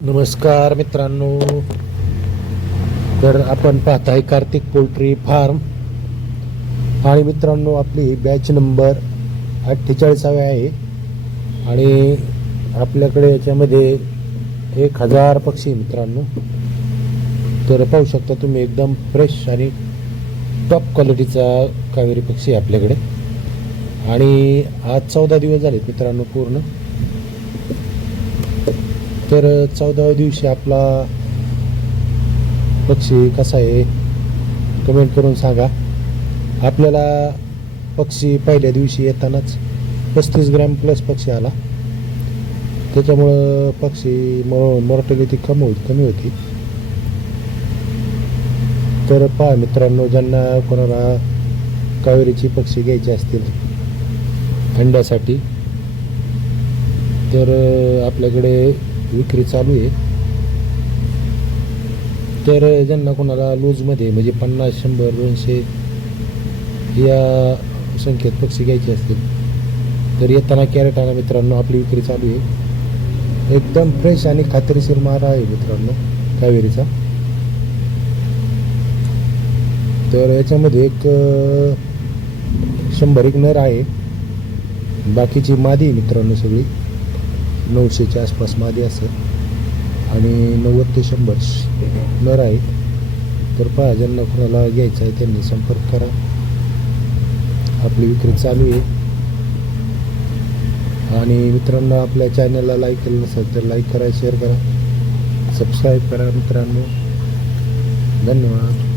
नमस्कार मित्रांनो. तर आपण पाहताय कार्तिक पोल्ट्री फार्म आणि मित्रांनो आपली बॅच नंबर 48 आहे आणि आपल्याकडे याच्यामध्ये 1000 पक्षी मित्रांनो. तर पाहू शकता तुम्ही एकदम फ्रेश आणि टॉप क्वालिटीचा कावेरी पक्षी आहे आपल्याकडे. आणि आज 14 दिवस झालेत मित्रांनो पूर्ण. तर 14व्या दिवशी आपला पक्षी कसा आहे कमेंट करून सांगा. आपल्याला पक्षी पहिल्या दिवशी येतानाच 35 ग्रॅम प्लस पक्षी आला, त्याच्यामुळं पक्षी मॉर्टॅलिटी कमी होती. तर पहा मित्रांनो, ज्यांना कोणाला कावेरीची पक्षी घ्यायची असतील अंड्यासाठी तर आपल्याकडे विक्री चालू आहे. तर ज्यांना कोणाला लूजमध्ये म्हणजे 50, 100, 200 या संख्येत पक्षी घ्यायचे असतील तर येताना कॅरेट आणा मित्रांनो. आपली विक्री चालू आहे. एकदम फ्रेश आणि खात्रीशीर मारा आहे मित्रांनो कावेरीचा. तर याच्यामध्ये एक 100 नर आहे, बाकीची मादी मित्रांनो सगळी 900च्या आसपास मादी असेल आणि 90 ते 100 नर आहेत. तर पहा, ज्यांना कोणाला घ्यायचं आहे त्यांनी संपर्क करा. आपली विक्री चालू आहे. आणि मित्रांनो, आपल्या चॅनलला लाईक केलं नसेल तर लाईक करा, शेअर करा, सबस्क्राईब करा मित्रांनो. धन्यवाद.